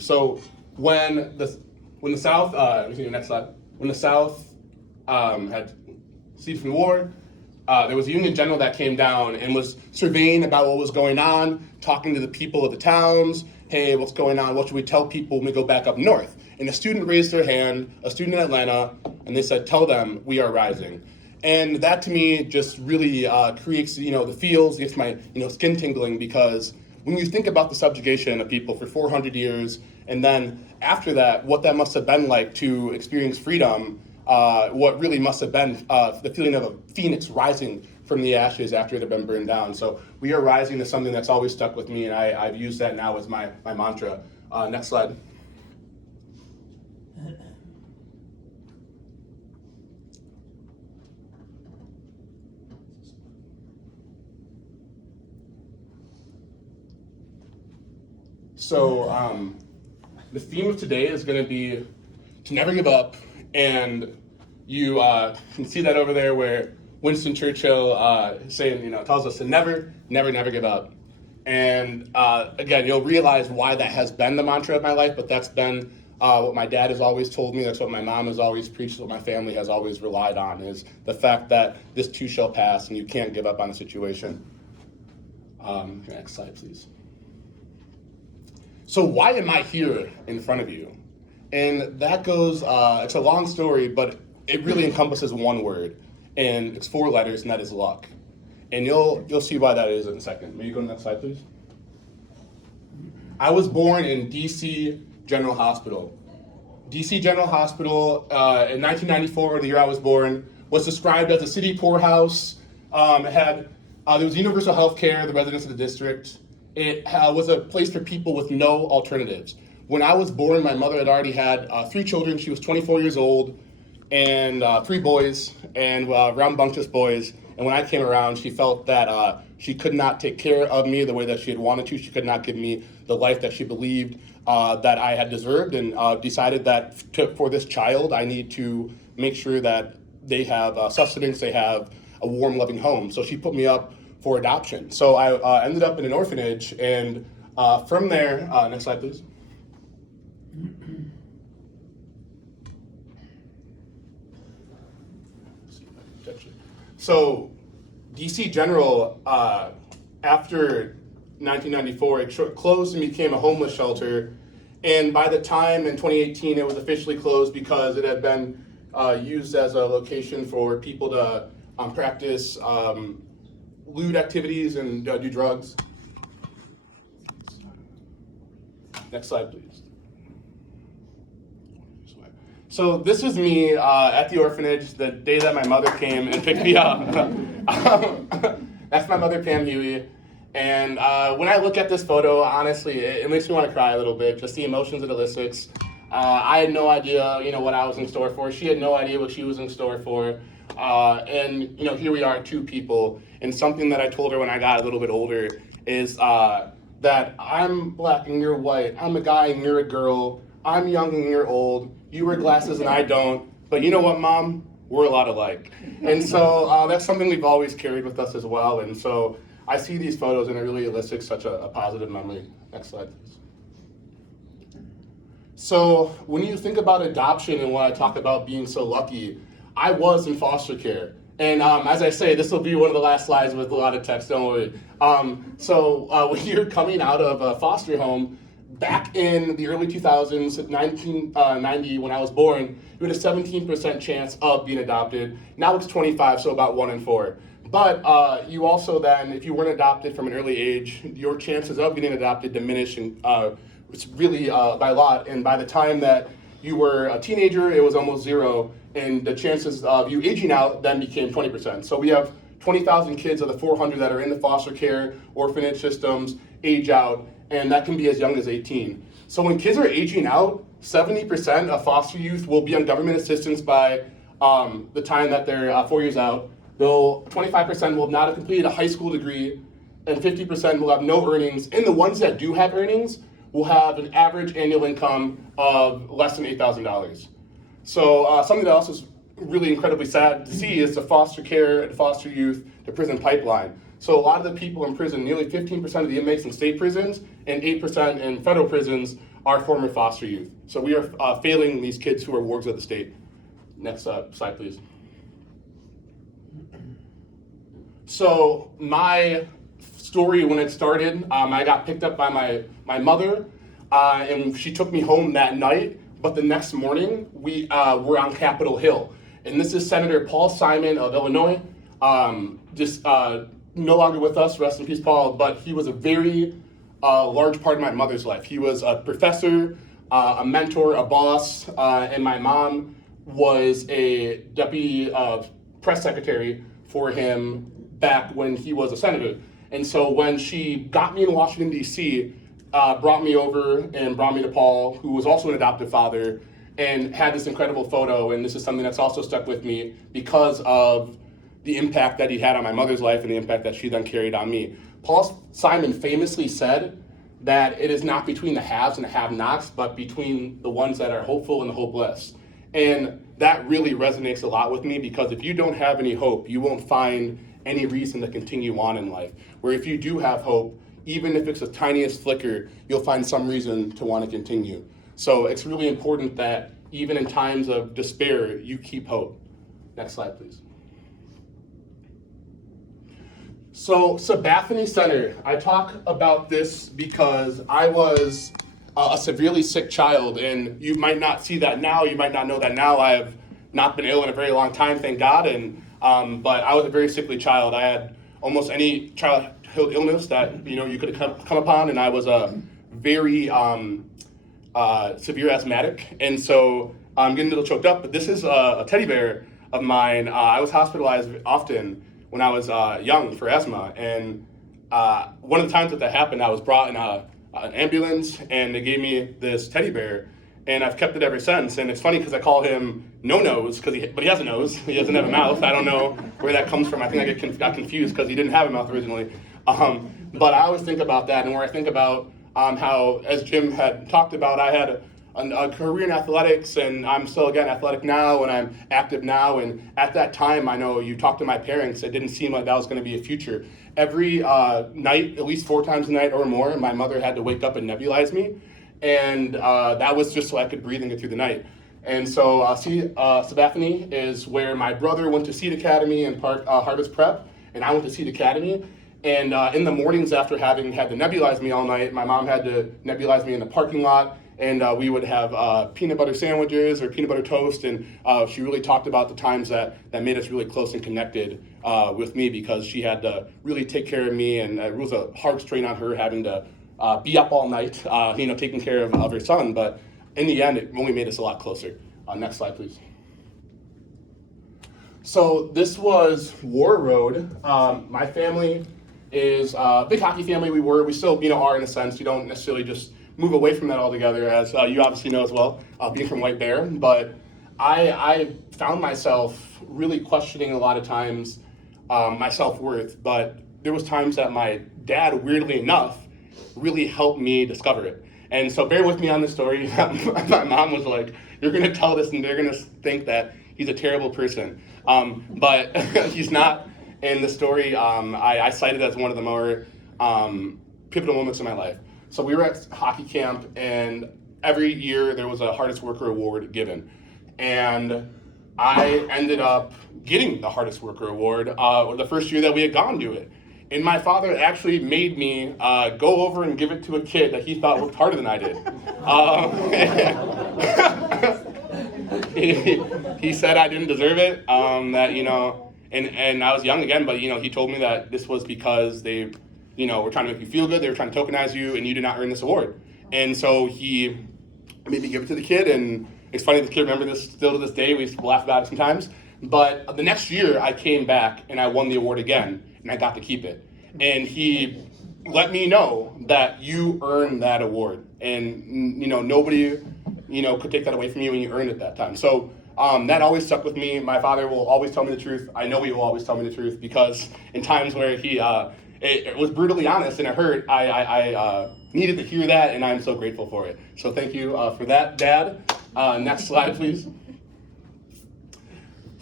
So when the South, next slide. When the South had seceded from the war, there was a Union general that came down and was surveying about what was going on, talking to the people of the towns. Hey, what's going on? What should we tell people when we go back up north? And a student raised their hand, a student in Atlanta, and they said, "Tell them we are rising." And that to me just really creates, the feels, gets my, skin tingling, because when you think about the subjugation of people for 400 years, and then after that, what that must have been like to experience freedom, what really must have been the feeling of a phoenix rising from the ashes after it had been burned down. So we are rising is something that's always stuck with me, and I've used that now as my mantra. Next slide. So the theme of today is going to be to never give up, and you can see that over there where Winston Churchill tells us to never give up. And again, you'll realize why that has been the mantra of my life, but that's been what my dad has always told me, that's what my mom has always preached, what my family has always relied on, is the fact that this too shall pass and you can't give up on a situation. Next slide, please. So why am I here in front of you? And that goes, it's a long story, but it really encompasses one word, and it's 4 letters, and that is luck. And you'll see why that is in a second. May you go to the next slide, please? I was born in DC General Hospital. DC General Hospital in 1994, the year I was born, was described as a city poorhouse. There was universal health care, the residents of the district. It was a place for people with no alternatives. When I was born, my mother had already had 3 children. She was 24 years old, and 3 boys, and rambunctious boys. And when I came around, she felt that she could not take care of me the way that she had wanted to. She could not give me the life that she believed that I had deserved, and decided that for this child, I need to make sure that they have sustenance, they have a warm, loving home. So she put me up for adoption. So I ended up in an orphanage, and from there, next slide, please. So DC General, after 1994, it closed and became a homeless shelter. And by the time in 2018, it was officially closed because it had been used as a location for people to practice lewd activities and do drugs. Next slide, please. So this is me at the orphanage the day that my mother came and picked me up. That's my mother, Pam Huey. And when I look at this photo, honestly, it makes me want to cry a little bit, just the emotions it elicits. I had no idea, what I was in store for. She had no idea what she was in store for. And here we are, 2 people. And something that I told her when I got a little bit older is that I'm black and you're white. I'm a guy and you're a girl. I'm young and you're old. You wear glasses and I don't. But you know what, Mom? We're a lot alike. And so that's something we've always carried with us as well. And so I see these photos and it really elicits such a positive memory. Next slide, please. So when you think about adoption and when I talk about being so lucky, I was in foster care. And as I say, this will be one of the last slides with a lot of text, don't worry. So when you're coming out of a foster home, back in the early 2000s, 1990, when I was born, you had a 17% chance of being adopted. Now it's 25, so about 1 in 4. But you also then, if you weren't adopted from an early age, your chances of getting adopted diminish, and it's really by a lot. And by the time that you were a teenager, it was almost 0. And the chances of you aging out then became 20%. So we have 20,000 kids of the 400 that are in the foster care, orphanage systems, age out, and that can be as young as 18. So when kids are aging out, 70% of foster youth will be on government assistance by the time that they're 4 years out. 25% will not have completed a high school degree, and 50% will have no earnings. And the ones that do have earnings will have an average annual income of less than $8,000. So something that also is really incredibly sad to see is the foster care and foster youth to prison pipeline. So a lot of the people in prison, nearly 15% of the inmates in state prisons and 8% in federal prisons, our former foster youth. So we are failing these kids who are wards of the state. Next slide, please. So my story when it started, I got picked up by my mother, and she took me home that night. But the next morning, we were on Capitol Hill. And this is Senator Paul Simon of Illinois, no longer with us, rest in peace, Paul, but he was a very large part of my mother's life. He was a professor, a mentor, a boss, and my mom was a deputy press secretary for him back when he was a senator. And so when she got me in Washington, D.C., brought me over and brought me to Paul, who was also an adoptive father, and had this incredible photo. And this is something that's also stuck with me because of the impact that he had on my mother's life and the impact that she then carried on me. Paul Simon famously said that it is not between the haves and the have-nots, but between the ones that are hopeful and the hopeless. And that really resonates a lot with me, because if you don't have any hope, you won't find any reason to continue on in life. Where if you do have hope, even if it's the tiniest flicker, you'll find some reason to want to continue. So it's really important that even in times of despair, you keep hope. Next slide, please. So Sabathani Center, I talk about this because I was a severely sick child, and you might not see that now, you might not know that now. I have not been ill in a very long time, thank God, and but I was a very sickly child. I had almost any childhood illness that you could have come upon, and I was a very severe asthmatic, and so I'm getting a little choked up. But this is a teddy bear of mine. I was hospitalized often when I was young for asthma, and one of the times that happened, I was brought in an ambulance, and they gave me this teddy bear, and I've kept it ever since. And it's funny because I call him No Nose, but he has a nose. He doesn't have a mouth. I don't know where that comes from. I think I got confused because he didn't have a mouth originally. But I always think about that, and where I think about how, as Jim had talked about, I had a career in athletics, and I'm still, again, athletic now, and I'm active now. And at that time, I know you talked to my parents, it didn't seem like that was going to be a future. Every night, at least 4 times a night or more, my mother had to wake up and nebulize me. And that was just so I could breathe and get through the night. And so Sabathani is where my brother went to Seed Academy and Harvest Prep, and I went to Seed Academy. And in the mornings, after having had to nebulize me all night, my mom had to nebulize me in the parking lot, and we would have peanut butter sandwiches or peanut butter toast, and she really talked about the times that made us really close and connected with me, because she had to really take care of me, and it was a hard strain on her having to be up all night, taking care of her son. But in the end, it only made us a lot closer. Next slide, please. So this was War Road. My family is a big hockey family. We still, are in a sense. You don't necessarily just move away from that altogether, as you obviously know as well, being from White Bear. But I found myself really questioning a lot of times my self-worth. But there was times that my dad, weirdly enough, really helped me discover it. And so bear with me on this story. My mom was like, you're going to tell this and they're going to think that he's a terrible person. But he's not. In the story, I cite it as one of the more pivotal moments in my life. So we were at hockey camp, and every year there was a hardest worker award given. And I ended up getting the hardest worker award the first year that we had gone to it. And my father actually made me go over and give it to a kid that he thought worked harder than I did. He said I didn't deserve it, and I was young again, but he told me that this was because they, were trying to make you feel good, they were trying to tokenize you, and you did not earn this award. And so he made me give it to the kid, and it's funny, the kid remembers this still to this day, we laugh about it sometimes. But the next year I came back and I won the award again, and I got to keep it. And he let me know that you earned that award, and nobody could take that away from you, and you earned it that time. So that always stuck with me. My father will always tell me the truth. I know he will always tell me the truth, because in times where he it was brutally honest and it hurt, I needed to hear that, and I'm so grateful for it. So thank you for that, Dad. Next slide, please.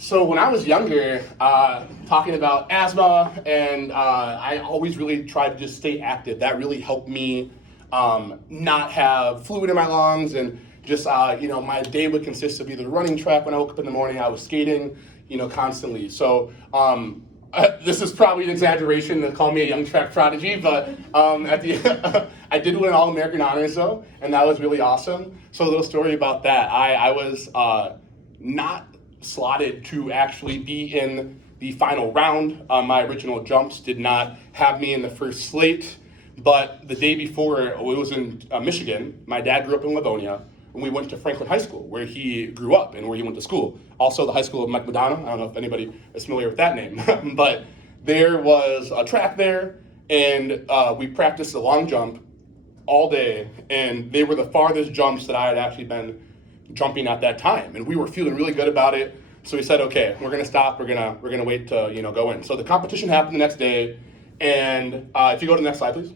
So when I was younger, talking about asthma, and I always really tried to just stay active. That really helped me not have fluid in my lungs, and just, my day would consist of either running track when I woke up in the morning, I was skating, constantly. So this is probably an exaggeration to call me a young track prodigy, but at the I did win All-American honors though, and that was really awesome. So a little story about that. I was not slotted to actually be in the final round. My original jumps did not have me in the first slate, but the day before, it was in Michigan. My dad grew up in Livonia, and we went to Franklin High School, where he grew up and where he went to school. Also, the high school of Mike Madonna. I don't know if anybody is familiar with that name, but there was a track there, and we practiced the long jump all day, and they were the farthest jumps that I had actually been jumping at that time, and we were feeling really good about it. So we said, okay, we're gonna stop. We're gonna wait to go in. So the competition happened the next day, and if you go to the next slide, please,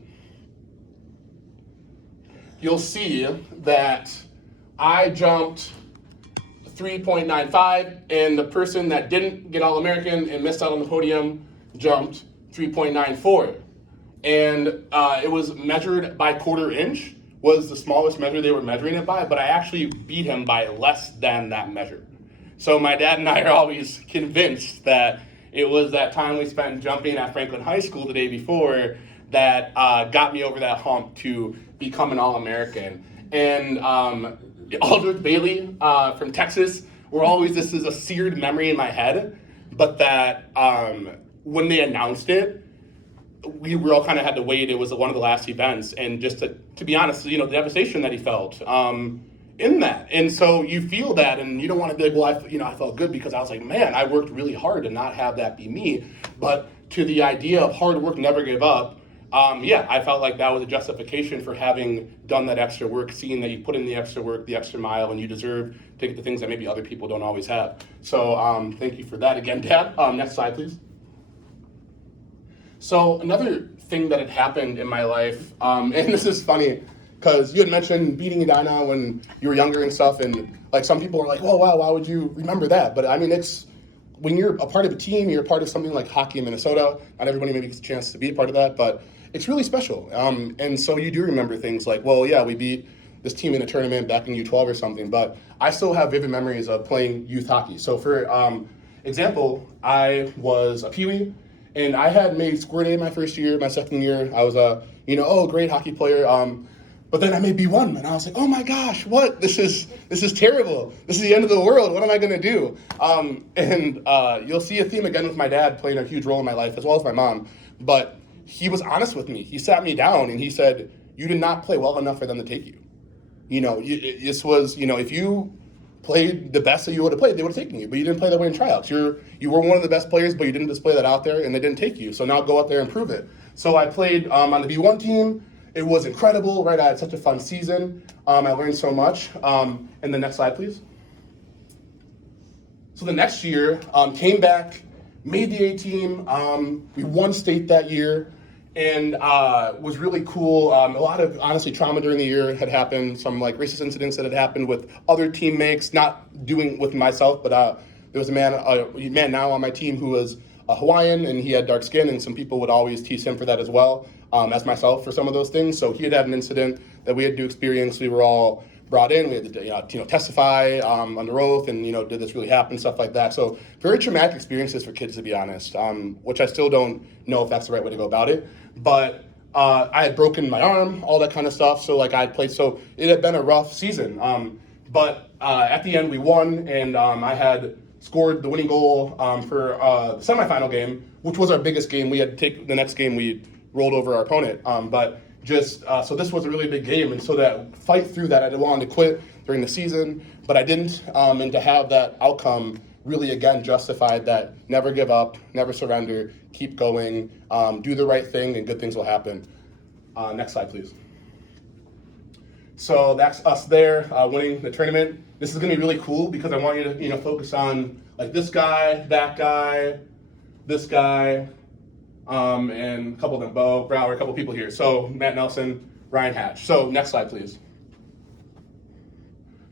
you'll see that I jumped 3.95, and the person that didn't get All-American and missed out on the podium jumped 3.94. And it was measured by quarter inch, was the smallest measure they were measuring it by, but I actually beat him by less than that measure. So my dad and I are always convinced that it was that time we spent jumping at Franklin High School the day before that got me over that hump to become an All-American. And Aldrich Bailey from Texas this is a seared memory in my head, but that when they announced it, we all kind of had to wait. It was one of the last events, and just to be honest, the devastation that he felt in that. And so you feel that, and you don't want to be like, well, I felt good because I was like, man, I worked really hard to not have that be me. But to the idea of hard work, never give up, I felt like that was a justification for having done that extra work, seeing that you put in the extra work, the extra mile, and you deserve to get the things that maybe other people don't always have. So thank you for that again, Dad. Next slide, please. So another thing that had happened in my life, and this is funny, because you had mentioned beating Edina when you were younger and stuff, and like some people are like, oh wow, why would you remember that? But I mean, it's when you're a part of a team, you're a part of something like hockey in Minnesota. Not everybody maybe gets a chance to be a part of that, but it's really special. And so you do remember things like, well, yeah, we beat this team in a tournament back in U12 or something, but I still have vivid memories of playing youth hockey. So for example, I was a peewee, and I had made squirt A my first year. My second year, I was a great hockey player. But then I made B1, and I was like, oh my gosh, what? This is terrible. This is the end of the world. What am I gonna do? And you'll see a theme again with my dad playing a huge role in my life, as well as my mom. But he was honest with me. He sat me down and he said, you did not play well enough for them to take you. This was, if you played the best that you would have played, they would have taken you, but you didn't play that way in tryouts. You were one of the best players, but you didn't display that out there, and they didn't take you. So now go out there and prove it. So I played on the B1 team. It was incredible, right? I had such a fun season. I learned so much. And the next slide, please. So the next year, came back, made the A team. We won state that year, and was really cool. A lot of, honestly, trauma during the year had happened. Some like racist incidents that had happened with other teammates, not doing with myself, but there was a man now on my team who was a Hawaiian, and he had dark skin, and some people would always tease him for that as well, as myself for some of those things. So he had an incident that we had to experience. We were all brought in. We had to testify under oath, and did this really happen, stuff like that. So very traumatic experiences for kids, to be honest, which I still don't know if that's the right way to go about it. But I had broken my arm, all that kind of stuff. So like I had played, so it had been a rough season. But at the end we won, and I had scored the winning goal for the semifinal game, which was our biggest game. We had to take the next game, we rolled over our opponent. So this was a really big game, and so that fight through that, I didn't want to quit during the season, but I didn't, and to have that outcome really, again, justified that never give up, never surrender, keep going, do the right thing, and good things will happen. Next slide, please. So that's us there, winning the tournament. This is gonna be really cool because I want you to focus on like this guy, that guy, this guy, and a couple of them, Bo Brower, a couple people here. So Matt Nelson, Ryan Hatch. So next slide, please.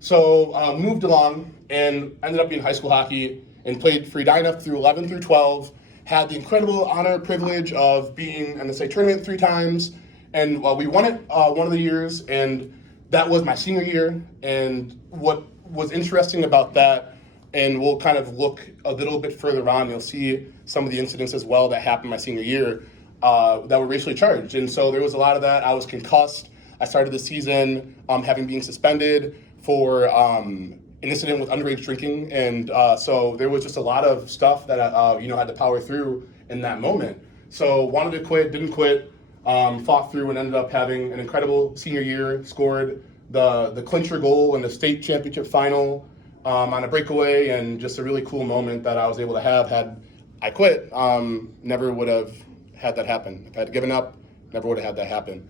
So moved along and ended up being high school hockey and played for Edina through 11 through 12. Had the incredible honor, privilege of being in the state tournament 3 times And we won it one of the years, and that was my senior year. And what was interesting about that, and we'll kind of look a little bit further on, you'll see some of the incidents as well that happened my senior year that were racially charged. And so there was a lot of that. I was concussed. I started the season having been suspended for an incident with underage drinking. And so there was just a lot of stuff that I had to power through in that moment. So wanted to quit, didn't quit, fought through and ended up having an incredible senior year, scored the clincher goal in the state championship final on a breakaway, and just a really cool moment that I was able to have. Had I quit, never would have had that happen. If I had given up, never would have had that happen.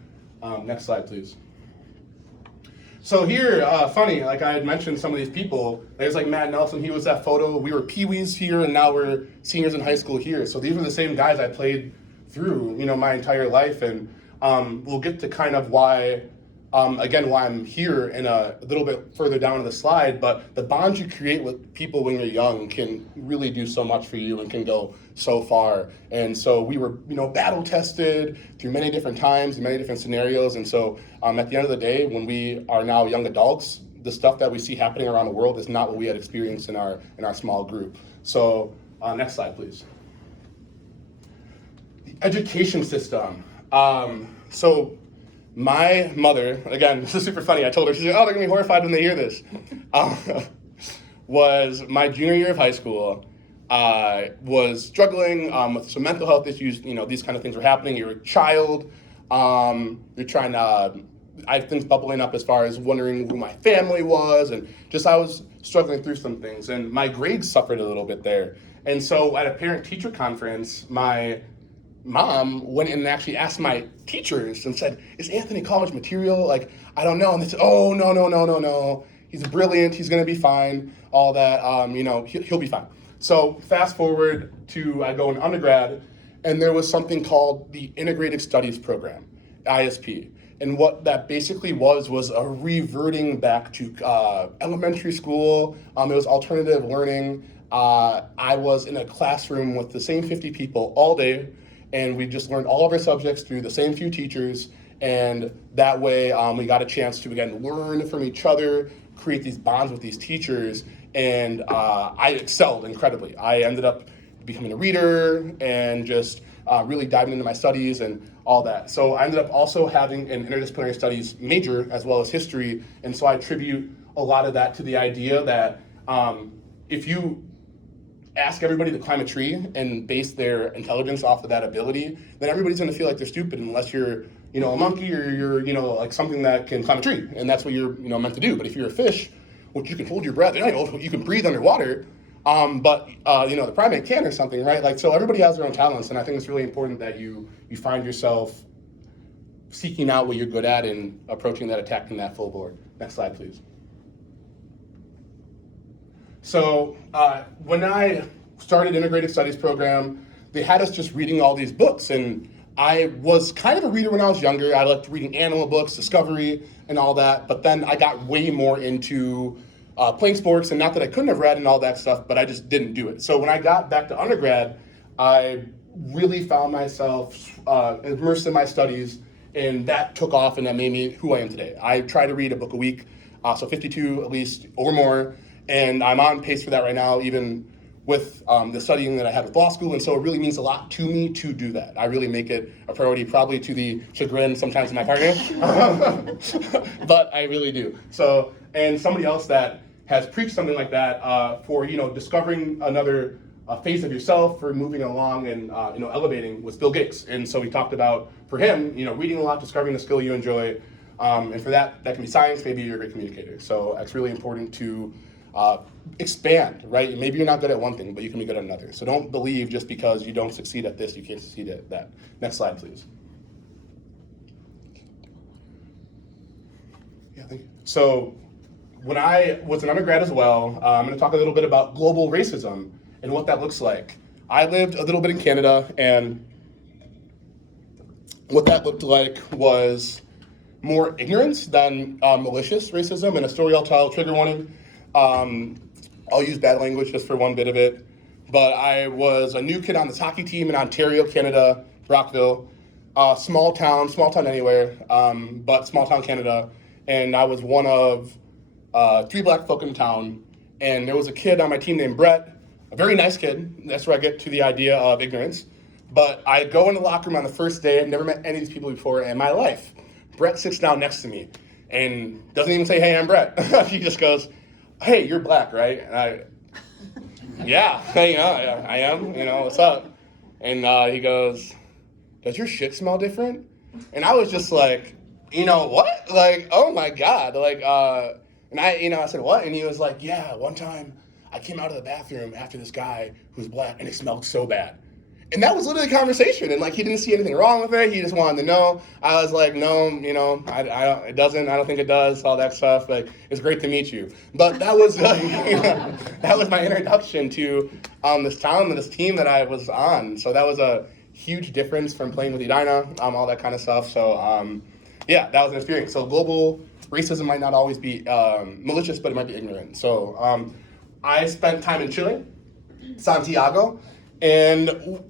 Next slide, please. So here, funny, like I had mentioned some of these people, there's like Matt Nelson, he was that photo, we were peewees here and now we're seniors in high school here. So these were the same guys I played through, my entire life. And we'll get to kind of why I'm here in a little bit further down in the slide, but the bonds you create with people when you're young can really do so much for you and can go so far. And so we were, battle tested through many different times, many different scenarios. And so at the end of the day, when we are now young adults, the stuff that we see happening around the world is not what we had experienced in our small group. So next slide, please. The education system. So my mother, again, this is super funny. I told her, she's like, oh, they're gonna be horrified when they hear this. Was my junior year of high school, was struggling with some mental health issues. These kind of things were happening. You're a child. You're trying to, I have things bubbling up as far as wondering who my family was. And just I was struggling through some things. And my grades suffered a little bit there. And so at a parent-teacher conference, my mom went in and actually asked my teachers and said, is Anthony college material? Like, I don't know. And they said, oh, no. He's brilliant. He's going to be fine. All that, he'll be fine. So fast forward to, I go in undergrad, and there was something called the Integrated Studies Program, ISP. And what that basically was a reverting back to elementary school. It was alternative learning. I was in a classroom with the same 50 people all day, and we just learned all of our subjects through the same few teachers. And that way we got a chance to, again, learn from each other, create these bonds with these teachers. And I excelled incredibly. I ended up becoming a reader and just really diving into my studies and all that. So I ended up also having an interdisciplinary studies major as well as history. And so I attribute a lot of that to the idea that if you ask everybody to climb a tree and base their intelligence off of that ability, then everybody's gonna feel like they're stupid unless you're, a monkey or you're, like something that can climb a tree, and that's what you're, meant to do. But if you're a fish, which you can hold your breath, you can breathe underwater, but the primate can or something, right? Like, so everybody has their own talents, and I think it's really important that you find yourself seeking out what you're good at and approaching that, attacking that full board. Next slide, please. So when I started Integrated Studies program, they had us just reading all these books, and I was kind of a reader when I was younger. I liked reading animal books, Discovery, and all that, but then I got way more into playing sports, and not that I couldn't have read and all that stuff, but I just didn't do it. So when I got back to undergrad, I really found myself immersed in my studies, and that took off, and that made me who I am today. I try to read a book a week, so 52 at least or more. And I'm on pace for that right now, even with the studying that I had with law school. And so it really means a lot to me to do that. I really make it a priority, probably to the chagrin sometimes of my partner, but I really do. So, and somebody else that has preached something like that for, discovering another phase of yourself, for moving along and, elevating, was Bill Gates. And so we talked about, for him, reading a lot, discovering the skill you enjoy. And for that can be science, maybe you're a great communicator. So it's really important to expand, right? Maybe you're not good at one thing, but you can be good at another. So don't believe just because you don't succeed at this, you can't succeed at that. Next slide, please. Yeah, thank you. So when I was an undergrad as well, I'm going to talk a little bit about global racism and what that looks like. I lived a little bit in Canada, and what that looked like was more ignorance than malicious racism. And a story I'll tell, trigger warning. I'll use bad language just for one bit of it. But I was a new kid on this hockey team in Ontario, Canada, Brockville. small town anywhere, but small town Canada. And I was one of 3 black folk in town. And there was a kid on my team named Brett, a very nice kid. That's where I get to the idea of ignorance. But I go in the locker room on the first day. I've never met any of these people before in my life. Brett sits down next to me and doesn't even say, "Hey, I'm Brett." He just goes, "Hey, you're black, right?" And yeah, I am. What's up? And he goes, "Does your shit smell different?" And I was just like, what? Like, oh my God. Like, and I said, "What?" And he was like, "Yeah, one time I came out of the bathroom after this guy who's black and it smelled so bad." And that was literally the conversation. And like, he didn't see anything wrong with it. He just wanted to know. I was like, "No, I don't, it doesn't, I don't think it does," all that stuff. Like, "It's great to meet you." But that was, that was my introduction to this town and this team that I was on. So that was a huge difference from playing with Edina, all that kind of stuff. So yeah, that was an experience. So global racism might not always be malicious, but it might be ignorant. So I spent time in Chile, Santiago. And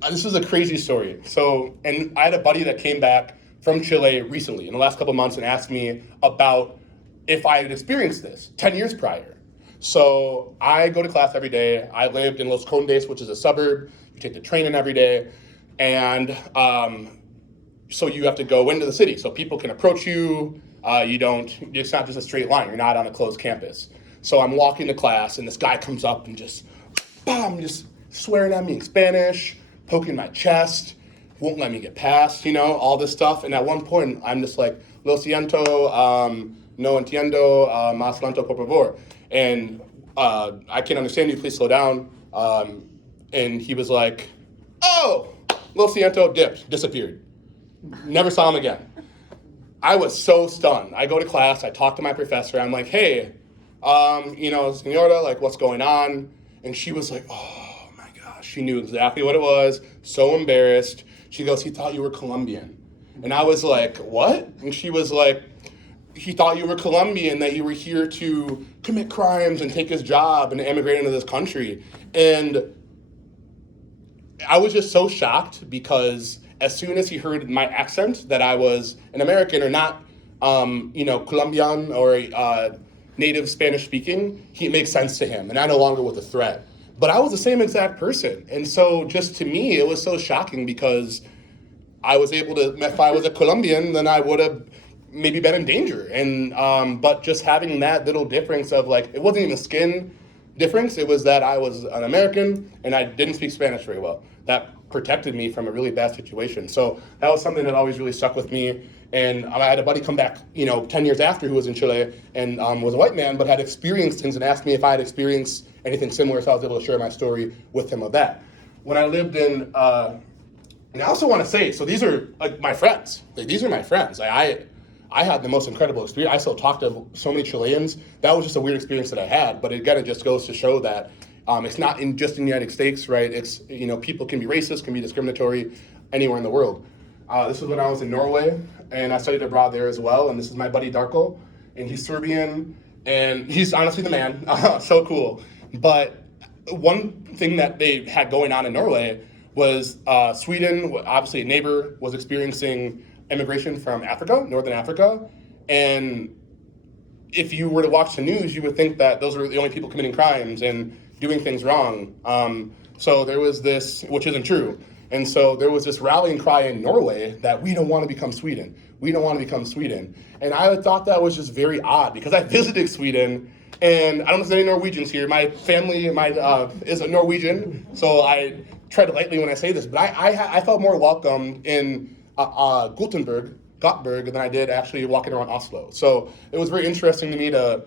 this was a crazy story. So, and I had a buddy that came back from Chile recently in the last couple of months and asked me about if I had experienced this 10 years prior. So I go to class every day. I lived in Los Condes, which is a suburb. You take the train in every day. And so you have to go into the city. So people can approach you. It's not just a straight line. You're not on a closed campus. So I'm walking to class and this guy comes up and just swearing at me in Spanish, poking my chest, won't let me get past, all this stuff. And at one point, I'm just like, "Lo siento, no entiendo, más lento por favor." And "I can't understand you, please slow down." And he was like, "Oh, lo siento," disappeared. Never saw him again. I was so stunned. I go to class, I talk to my professor, I'm like, "Hey, senora, like, what's going on?" And she was like, "Oh, she knew exactly what it was, so embarrassed." She goes, "He thought you were Colombian." And I was like, "What?" And she was like, "He thought you were Colombian, that you were here to commit crimes and take his job and immigrate into this country." And I was just so shocked because as soon as he heard my accent, that I was an American or not, Colombian or native Spanish speaking, it makes sense to him, and I no longer was a threat. But I was the same exact person. And so just to me, it was so shocking because I was able to, if I was a Colombian, then I would have maybe been in danger. And but just having that little difference of like, it wasn't even a skin difference. It was that I was an American and I didn't speak Spanish very well. That protected me from a really bad situation. So that was something that always really stuck with me. And I had a buddy come back, 10 years after, who was in Chile and was a white man, but had experienced things and asked me if I had experienced anything similar, so I was able to share my story with him of that. When I lived in, and I also want to say, so these are like my friends. These are my friends. I had the most incredible experience. I still talk to so many Chileans. That was just a weird experience that I had, but again, it just goes to show that it's not just in the United States, right? It's, people can be racist, can be discriminatory anywhere in the world. This was when I was in Norway, and I studied abroad there as well, and this is my buddy Darko, and he's Serbian, and he's honestly the man, so cool. But one thing that they had going on in Norway was Sweden, obviously a neighbor, was experiencing immigration from Africa, Northern Africa, and if you were to watch the news, you would think that those were the only people committing crimes and doing things wrong. So there was this, which isn't true. And so there was this rallying cry in Norway that we don't want to become Sweden. We don't want to become Sweden. And I thought that was just very odd because I visited Sweden, and I don't know if there's any Norwegians here. My family is a Norwegian, so I tread lightly when I say this, but I felt more welcome in Gothenburg than I did actually walking around Oslo. So it was very interesting to me to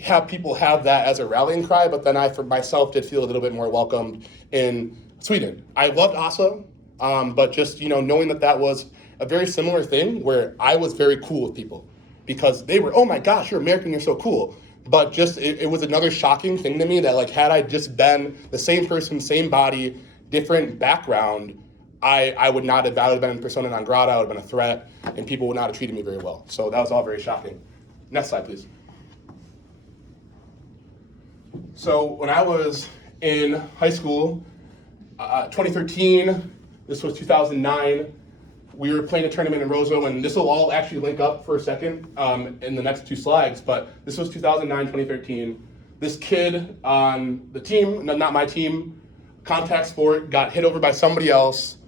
have people have that as a rallying cry, but then I, for myself, did feel a little bit more welcomed in Sweden. I loved Oslo, but just, knowing that was a very similar thing where I was very cool with people because they were, "Oh my gosh, you're American, you're so cool." But just, it was another shocking thing to me that like, had I just been the same person, same body, different background, I would not have, I would have been persona non grata, I would have been a threat, and people would not have treated me very well. So that was all very shocking. Next slide, please. So when I was in high school, 2013, this was 2009, we were playing a tournament in Roseau, and this will all actually link up for a second in the next 2 slides, but this was 2009, 2013. This kid on the team, not my team, contact sport, got hit over by somebody else,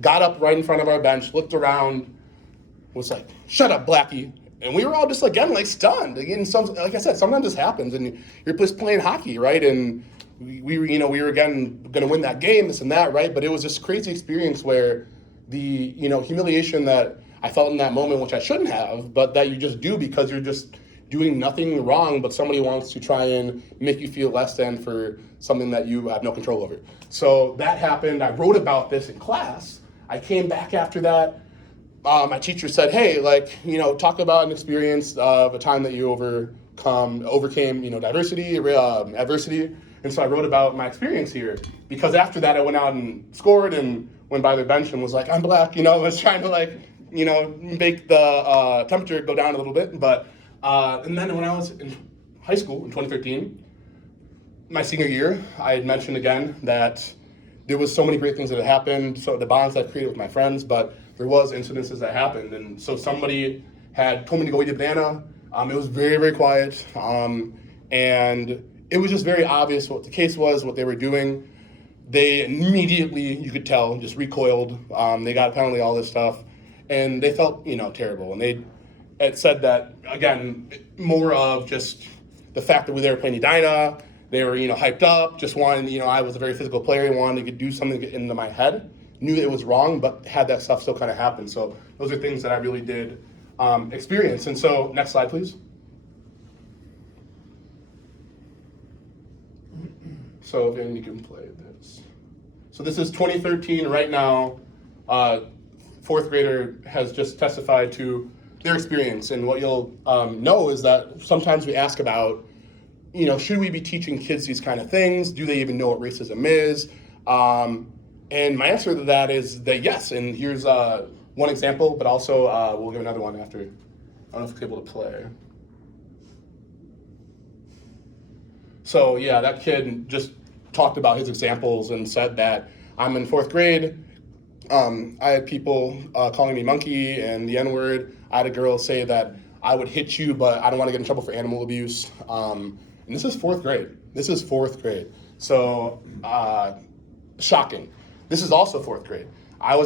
got up right in front of our bench, looked around, was like, "Shut up, Blackie." And we were all just, again, like stunned. Again, like I said, sometimes this happens, and you're just playing hockey, right? And we were again going to win that game, this and that, right? But it was this crazy experience where the humiliation that I felt in that moment, which I shouldn't have, but that you just do because you're just doing nothing wrong, but somebody wants to try and make you feel less than for something that you have no control over. So that happened. I wrote about this in class. I came back after that. My teacher said, "Hey, talk about an experience of a time that you overcame, adversity." And so I wrote about my experience here, because after that I went out and scored and went by the bench and was like, "I'm Black," was trying to make the temperature go down a little bit. But and then when I was in high school in 2013, my senior year, I had mentioned again that there was so many great things that had happened, so the bonds I created with my friends, but there was incidences that happened. And so somebody had told me to go eat a banana. It was very, very quiet. And it was just very obvious what the case was, what they were doing. They immediately, you could tell, just recoiled. They got a penalty, all this stuff. And they felt, terrible. And it said that, again, more of just the fact that they were playing Edina. They were, hyped up, just wanted, I was a very physical player and wanted to do something into my head. Knew that it was wrong, but had that stuff still kind of happen. So those are things that I really did experience. And so, next slide, please. So then you can play this. So this is 2013 right now. 4th grader has just testified to their experience. And what you'll know is that sometimes we ask about, should we be teaching kids these kind of things? Do they even know what racism is? And my answer to that is that yes. And here's one example, but also we'll give another one after. I don't know if it's able to play. So yeah, that kid just talked about his examples and said that I'm in 4th grade. I had people calling me monkey and the N-word. I had a girl say that I would hit you, but I don't want to get in trouble for animal abuse. And this is 4th grade. This is 4th grade. So shocking. This is also 4th grade. I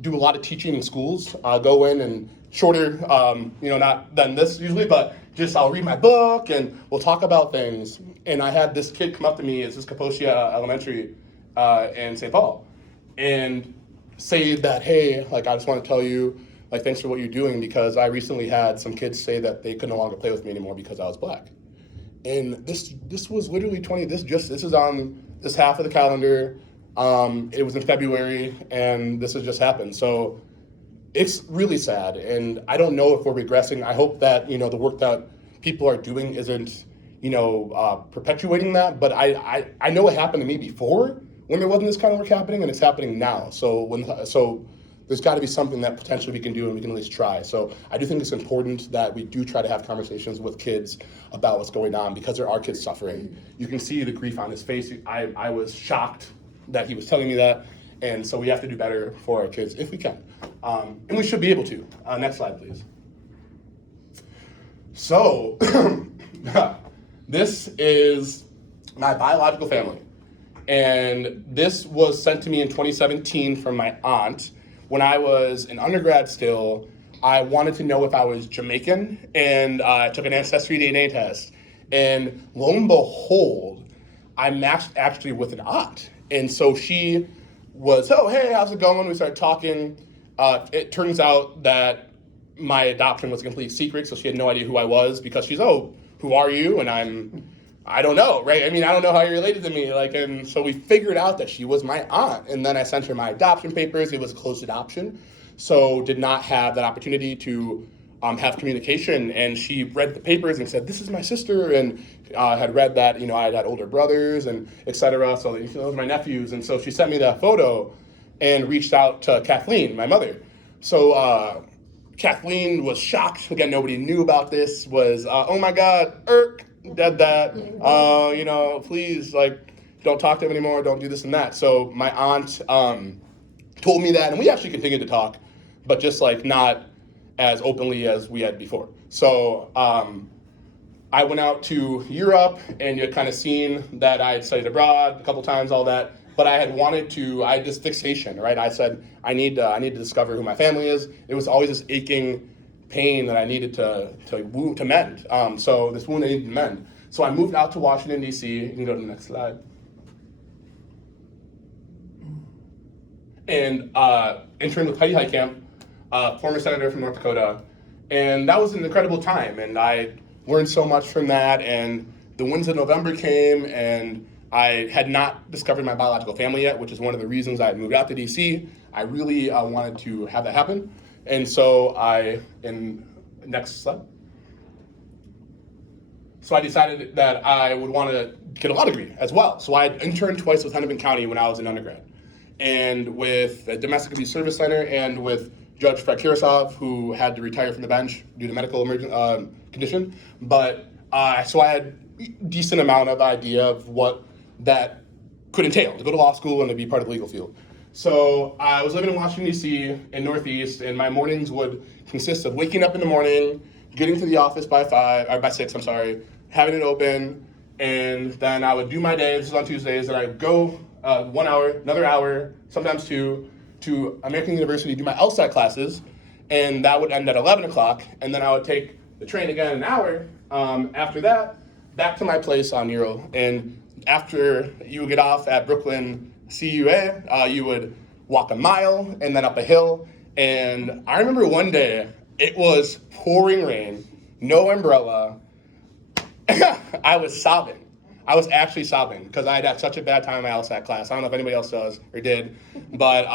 do a lot of teaching in schools. Go in and shorter, not than this usually, but just I'll read my book and we'll talk about things. And I had this kid come up to me, it's this Kaposia Elementary in St. Paul, and say that, "Hey, I just want to tell you, thanks for what you're doing, because I recently had some kids say that they could no longer play with me anymore because I was Black." And this was literally this is on this half of the calendar. It was in February, and this has just happened. So it's really sad, and I don't know if we're regressing. I hope that the work that people are doing isn't perpetuating that. But I know it happened to me before when there wasn't this kind of work happening, and it's happening now. So there's got to be something that potentially we can do, and we can at least try. So I do think it's important that we do try to have conversations with kids about what's going on, because there are kids suffering. You can see the grief on his face. I was shocked that he was telling me that, and so we have to do better for our kids if we can, and we should be able to. Next slide, please. So this is my biological family, and this was sent to me in 2017 from my aunt. When I was an undergrad still, I wanted to know if I was Jamaican, and I took an ancestry DNA test, and lo and behold, I matched actually with an aunt. And so she was, "Oh, hey, how's it going?" We started talking. It turns out that my adoption was a complete secret, so she had no idea who I was, because she's, "Oh, who are you?" And I don't know, right? I don't know how you're related to me. And so we figured out that she was my aunt. And then I sent her my adoption papers. It was a closed adoption, so did not have that opportunity to have communication. And she read the papers and said, "This is my sister," and had read that, I had older brothers and et cetera. So those are my nephews. And so she sent me that photo and reached out to Kathleen, my mother. So Kathleen was shocked. Again, nobody knew about this. Was, "Oh my God, did that, please, don't talk to him anymore, don't do this and that." So my aunt told me that, and we actually continued to talk. but just like not as openly as we had before. So I went out to Europe, and you had kind of seen that I had studied abroad a couple times, all that. But I had this fixation, right? I said, I need to discover who my family is. It was always this aching pain that I needed to mend. So this wound I needed to mend. So I moved out to Washington, D.C. You can go to the next slide. And interned with Heidi Heitkamp, former senator from North Dakota. And that was an incredible time. And I learned so much from that. And the winds of November came, and I had not discovered my biological family yet, which is one of the reasons I had moved out to DC. I really wanted to have that happen. And so next slide. So I decided that I would want to get a law degree as well. So I had interned twice with Hennepin County when I was an undergrad. And with the Domestic Abuse Service Center and with Judge Fred Kurasov, who had to retire from the bench due to medical condition. But so I had a decent amount of idea of what that could entail, to go to law school and to be part of the legal field. So I was living in Washington, D.C. in Northeast, and my mornings would consist of waking up in the morning, getting to the office by 6, having it open, and then I would do my day. This is on Tuesdays, and I would go 1 hour, another hour, sometimes 2, to American University to do my LSAT classes, and that would end at 11 o'clock, and then I would take the train again an hour after that, back to my place on Euro. And after you would get off at Brooklyn CUA, you would walk a mile and then up a hill. And I remember one day, it was pouring rain, no umbrella. I was sobbing. I was actually sobbing because I had such a bad time in my LSAT class. I don't know if anybody else does or did, but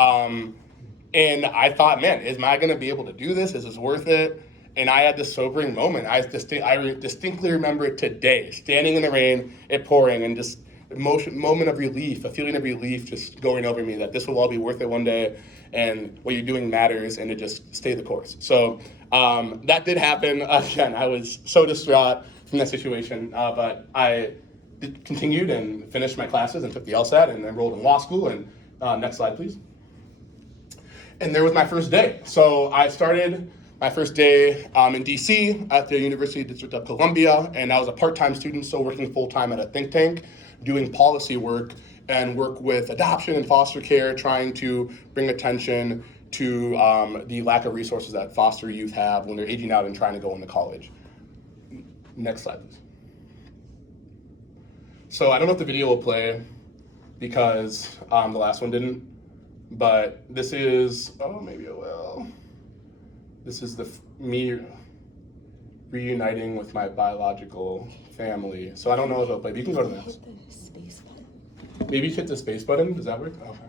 and I thought, man, am I going to be able to do this? Is this worth it? And I had this sobering moment. I distinctly remember it today, standing in the rain, it pouring, and just moment of relief, a feeling of relief just going over me that this will all be worth it one day, and what you're doing matters, and to just stay the course. So that did happen. Again, I was so distraught from that situation, but I continued and finished my classes and took the LSAT and enrolled in law school. And next slide, please. And there was my first day. So I started my first day in DC at the University District of Columbia, and I was a part-time student, so working full-time at a think tank, doing policy work and work with adoption and foster care, trying to bring attention to the lack of resources that foster youth have when they're aging out and trying to go into college. Next slide, please. So I don't know if the video will play because the last one didn't, but this is, oh, maybe it will. This is me reuniting with my biological family. So I don't know if it'll play, but you can go to the next. Hit the space button. Maybe hit the space button. Does that work? Okay.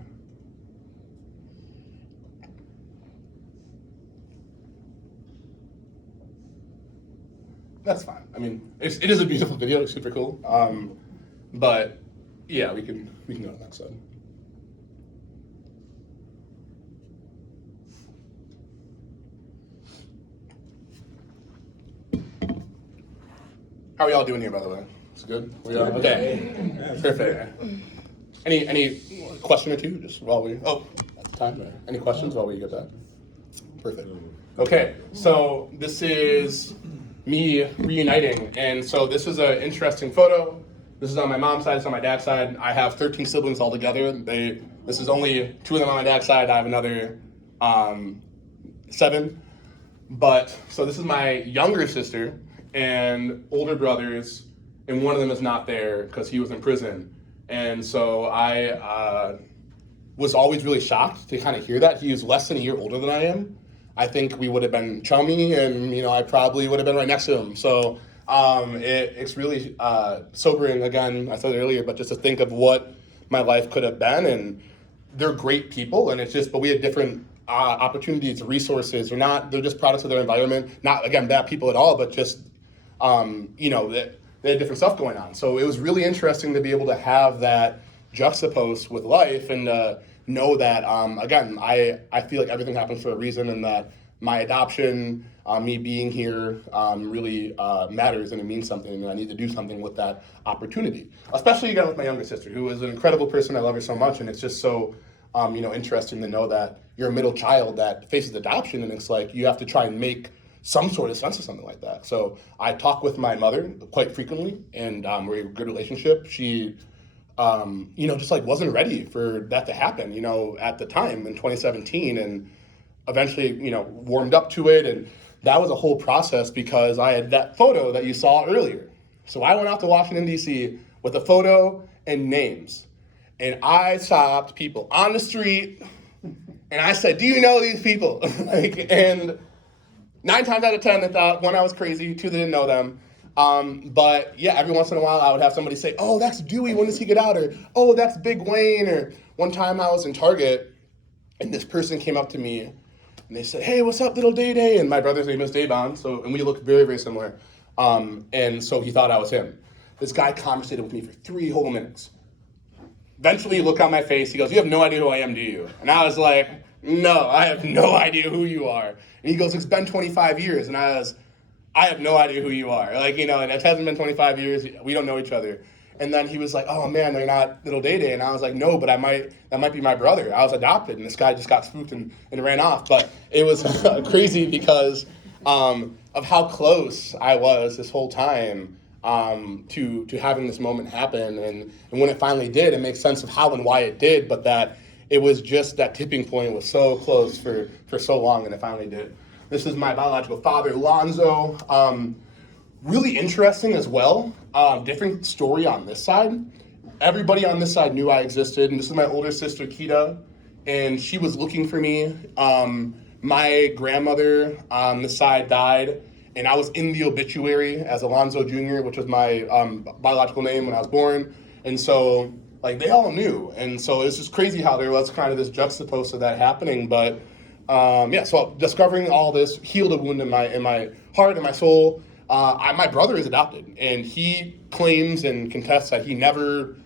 That's fine. I mean, it is a beautiful video. It's super cool. But yeah, we can go to the next slide. How are y'all doing here, by the way? It's good? We are? Okay. Perfect. Any question or two, just while we, at the time, any questions while we get that? Perfect. Okay, so this is me reuniting, and so this is an interesting photo. This is on my mom's side, it's on my dad's side. I have 13 siblings all together. This is only 2 of them on my dad's side. I have another 7. But, so this is my younger sister and older brothers, and one of them is not there because he was in prison. And so I was always really shocked to kind of hear that. He was less than a year older than I am. I think we would have been chummy, and I probably would have been right next to him. So it's really sobering, again, I said it earlier, but just to think of what my life could have been. And they're great people, and it's just, but we had different opportunities, resources, they're just products of their environment. Not, again, bad people at all, but just, they had different stuff going on. So it was really interesting to be able to have that juxtaposed with life and know that, again, I feel like everything happens for a reason, and that my adoption, me being here really matters, and it means something, and I need to do something with that opportunity. Especially, again, with my younger sister, who is an incredible person. I love her so much, and it's just so interesting to know that you're a middle child that faces adoption, and it's like you have to try and make some sort of sense of something like that. So I talk with my mother quite frequently, and we're in a good relationship. She, just like wasn't ready for that to happen, at the time in 2017, and eventually, warmed up to it. And that was a whole process because I had that photo that you saw earlier. So I went out to Washington, D.C. with a photo and names. And I stopped people on the street and I said, do you know these people? And 9 times out of 10, they thought, 1, I was crazy, 2, they didn't know them. But yeah, every once in a while I would have somebody say, oh, that's Dewey, when does he get out? Or, oh, that's Big Wayne. Or one time I was in Target and this person came up to me and they said, hey, what's up, little Day Day? And my brother's name is Davon, and we look very, very similar. And so he thought I was him. This guy conversated with me for 3 whole minutes. Eventually, he looked on my face, he goes, you have no idea who I am, do you? And I was like, no, I have no idea who you are. And he goes, it's been 25 years. And I have no idea who you are. And it hasn't been 25 years, we don't know each other. And then he was like, oh man, they're not little Day Day. And I was like, no, but that might be my brother. I was adopted, and this guy just got spooked and ran off. But it was crazy because of how close I was this whole time to having this moment happen. And when it finally did, it makes sense of how and why it did, but that it was just that tipping point was so close for so long, and it finally did. This is my biological father, Lonzo. Really interesting as well. Different story on this side. Everybody on this side knew I existed, and this is my older sister, Kita, and she was looking for me. My grandmother on this side died, and I was in the obituary as Alonzo Jr., which was my biological name when I was born. And so, they all knew. And so it's just crazy how there was kind of this juxtapose of that happening. But, so discovering all this healed a wound in my heart and my soul. My brother is adopted, and he claims and contests that he never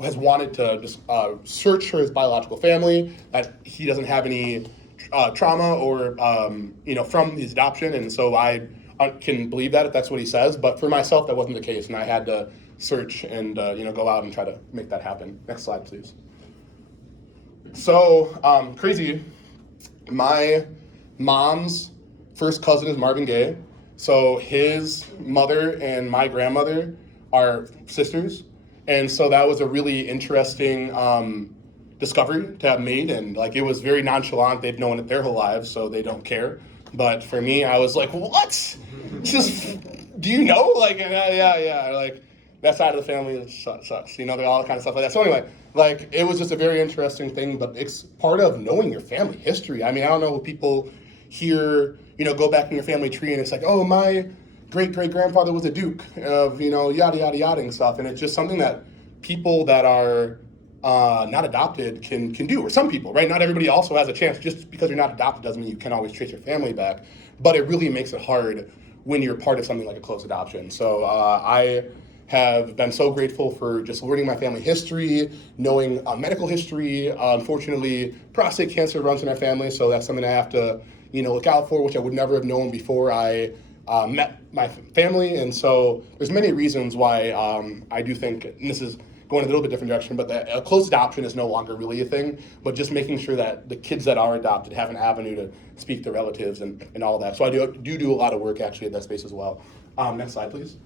has wanted to just search for his biological family, that he doesn't have any trauma or, from his adoption. And so I can believe that if that's what he says. But for myself, that wasn't the case, and I had to search and, go out and try to make that happen. Next slide, please. So, crazy. My mom's first cousin is Marvin Gaye. So his mother and my grandmother are sisters. And so that was a really interesting discovery to have made. And it was very nonchalant. They've known it their whole lives, so they don't care. But for me, I was like, what? Just, do you know? Yeah. That side of the family sucks. They're all kind of stuff like that. So anyway, it was just a very interesting thing, but it's part of knowing your family history. I mean, I don't know if people here, go back in your family tree and it's like, oh, my great-great-grandfather was a duke of, yada, yada, yada and stuff. And it's just something that people that are not adopted can do, or some people, right? Not everybody also has a chance. Just because you're not adopted doesn't mean you can always trace your family back, but it really makes it hard when you're part of something like a close adoption. So I have been so grateful for just learning my family history, knowing medical history. Unfortunately, prostate cancer runs in our family, so that's something I have to, look out for, which I would never have known before I met my family. And so there's many reasons why I do think, and this is going a little bit different direction, but that a close adoption is no longer really a thing, but just making sure that the kids that are adopted have an avenue to speak to relatives and all that. So I do a lot of work actually at that space as well. Next slide, please.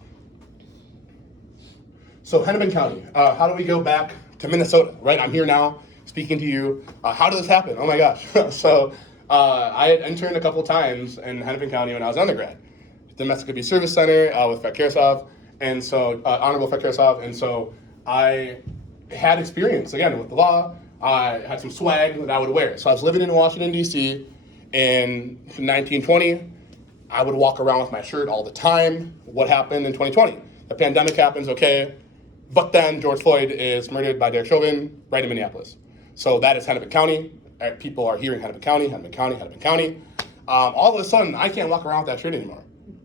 So Hennepin County, how do we go back to Minnesota, right? I'm here now speaking to you. How did this happen? Oh my gosh. So I had interned a couple times in Hennepin County when I was undergrad. Domestic Abuse Service Center with Fred Karsov, and so Honorable Fred Karsov, and so I had experience, again, with the law. I had some swag that I would wear. So I was living in Washington, D.C. in 1920. I would walk around with my shirt all the time. What happened in 2020? The pandemic happens, okay. But then George Floyd is murdered by Derek Chauvin right in Minneapolis. So that is Hennepin County. People are hearing Hennepin County, Hennepin County, Hennepin County. All of a sudden, I can't walk around with that shirt anymore.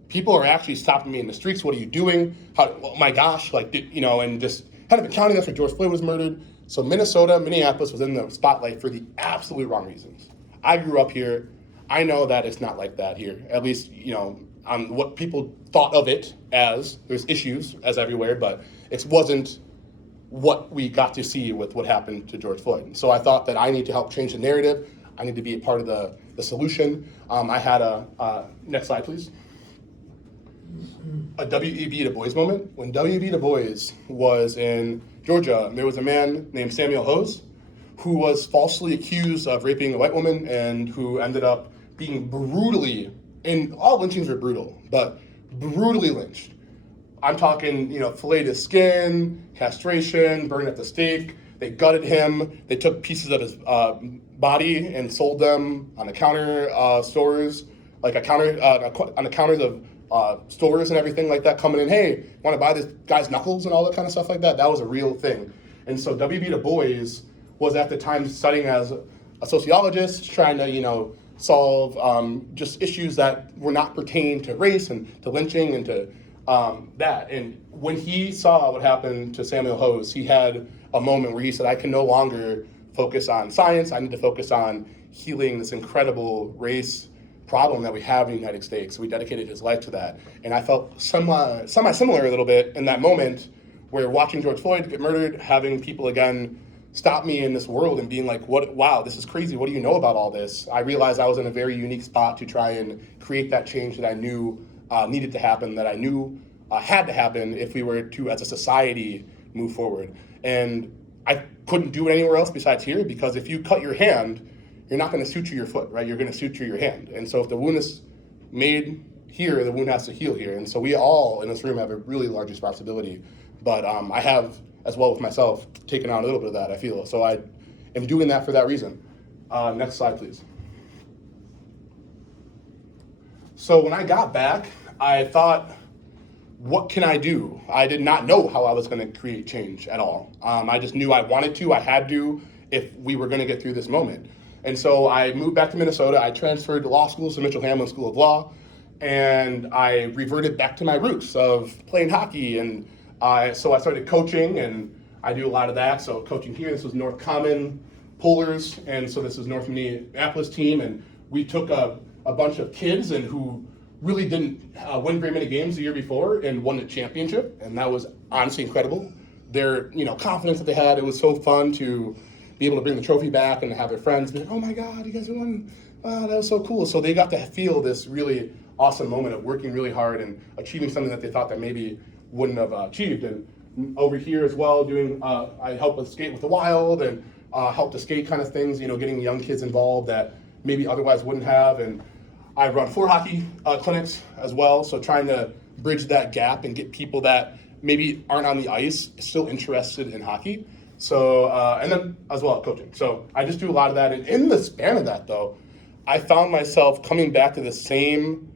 People are actually stopping me in the streets. What are you doing? Oh my gosh, and just Hennepin County, that's where George Floyd was murdered. So Minnesota, Minneapolis was in the spotlight for the absolutely wrong reasons. I grew up here. I know that it's not like that here. At least, on what people thought of it as. There's issues as everywhere, but it wasn't what we got to see with what happened to George Floyd. So I thought that I need to help change the narrative. I need to be a part of the solution. I had next slide, please. A W.E.B. Du Bois moment. When W.E.B. Du Bois was in Georgia, there was a man named Samuel Hose who was falsely accused of raping a white woman and who ended up being brutally, and all lynchings are brutal, but brutally lynched. I'm talking, filleted his skin, castration, burned at the stake. They gutted him. They took pieces of his body and sold them on the counter stores, on the counters of stores and everything like that, coming in, hey, want to buy this guy's knuckles and all that kind of stuff like that? That was a real thing. And so W.B. Du Bois was at the time studying as a sociologist, trying to, solve just issues that were not pertaining to race and to lynching and to that. And when he saw what happened to Samuel Hose, he had a moment where he said, I can no longer focus on science. I need to focus on healing this incredible race problem that we have in the United States. So we dedicated his life to that. And I felt semi-similar a little bit in that moment where watching George Floyd get murdered, having people again stop me in this world and being like, wow, this is crazy. What do you know about all this? I realized I was in a very unique spot to try and create that change that I knew needed to happen, that I knew had to happen if we were to, as a society, move forward. And I couldn't do it anywhere else besides here, because if you cut your hand, you're not going to suture your foot, right? You're going to suture your hand. And so if the wound is made here, the wound has to heal here. And so we all in this room have a really large responsibility. But I have, as well with myself, taken on a little bit of that, I feel. So I am doing that for that reason. Next slide, please. So when I got back, I thought, what can I do? I did not know how I was going to create change at all. I just knew I wanted to, I had to, if we were going to get through this moment. And so I moved back to Minnesota. I transferred to law school, so Mitchell-Hamlin School of Law, and I reverted back to my roots of playing hockey. And so I started coaching, and I do a lot of that. So coaching here, this was North Common Polars, and so this is North Minneapolis team, and we took a bunch of kids and who really didn't win very many games the year before and won the championship, and that was honestly incredible. Their confidence that they had, it was so fun to be able to bring the trophy back and have their friends be like, oh my God, you guys won, wow, that was so cool. So they got to feel this really awesome moment of working really hard and achieving something that they thought that maybe wouldn't have achieved. And over here as well, doing, I help with Skate with the Wild and help to skate kind of things, getting young kids involved that maybe otherwise wouldn't have. And I run floor hockey clinics as well, so trying to bridge that gap and get people that maybe aren't on the ice still interested in hockey. So, and then as well coaching. So I just do a lot of that. And in the span of that though, I found myself coming back to the same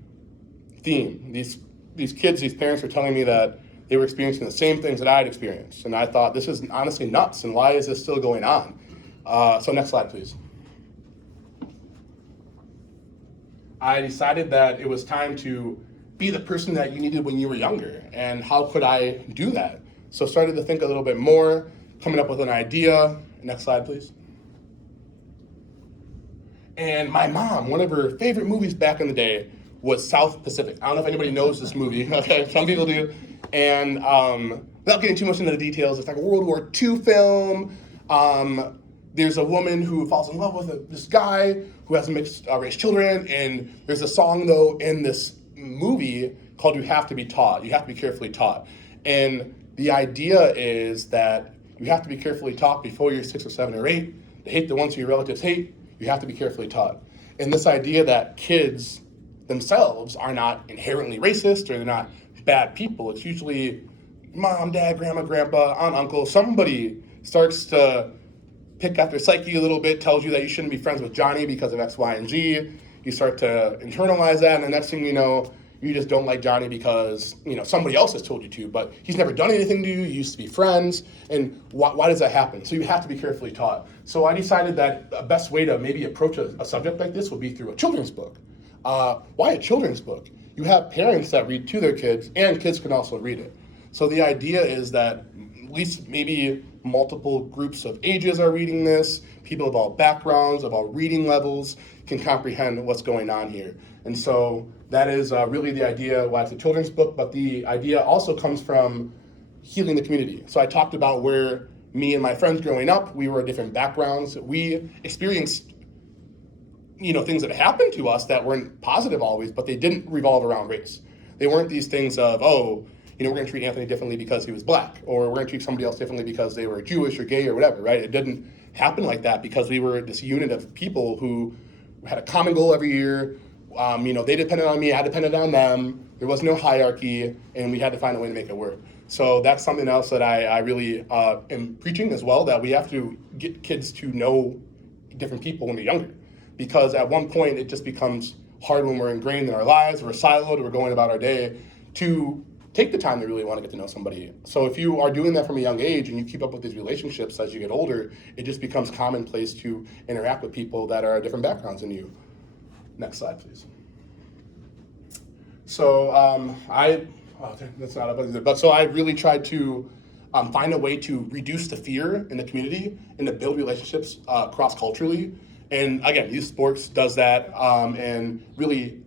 theme. These kids, these parents were telling me that they were experiencing the same things that I had experienced. And I thought, this is honestly nuts, and why is this still going on? So next slide, please. I decided that it was time to be the person that you needed when you were younger, and how could I do that? So started to think a little bit more, coming up with an idea. Next slide, please. And my mom, one of her favorite movies back in the day was South Pacific. I don't know if anybody knows this movie, okay, some people do. And without getting too much into the details, it's like a World War II film. There's a woman who falls in love with this guy who has mixed race children, and there's a song though in this movie called You Have to Be Taught. You have to be carefully taught. And the idea is that you have to be carefully taught before you're 6 or 7 or 8 to hate the ones who your relatives hate. You have to be carefully taught. And this idea that kids themselves are not inherently racist or they're not bad people. It's usually mom, dad, grandma, grandpa, aunt, uncle. Somebody starts to pick at their psyche a little bit, tells you that you shouldn't be friends with Johnny because of X, Y, and Z. You start to internalize that, and the next thing you know, you just don't like Johnny because somebody else has told you to, but he's never done anything to you. You used to be friends, and why does that happen? So you have to be carefully taught. So I decided that the best way to maybe approach a subject like this would be through a children's book. Why a children's book? You have parents that read to their kids, and kids can also read it. So the idea is that at least maybe multiple groups of ages are reading this, people of all backgrounds, of all reading levels can comprehend what's going on here. And so that is really the idea why it's a children's book, but the idea also comes from healing the community. So I talked about where me and my friends growing up, we were different backgrounds. We experienced, things that happened to us that weren't positive always, but they didn't revolve around race. They weren't these things of, we're going to treat Anthony differently because he was black, or we're going to treat somebody else differently because they were Jewish or gay or whatever, right? It didn't happen like that because we were this unit of people who had a common goal every year. They depended on me, I depended on them. There was no hierarchy, and we had to find a way to make it work. So that's something else that I really am preaching as well, that we have to get kids to know different people when they're younger. Because at one point, it just becomes hard when we're ingrained in our lives, we're siloed, we're going about our day, to take the time to really want to get to know somebody. So if you are doing that from a young age and you keep up with these relationships as you get older, it just becomes commonplace to interact with people that are different backgrounds than you. Next slide, please. So that's not up, but so I really tried to find a way to reduce the fear in the community and to build relationships cross-culturally. And again, youth sports does that, and really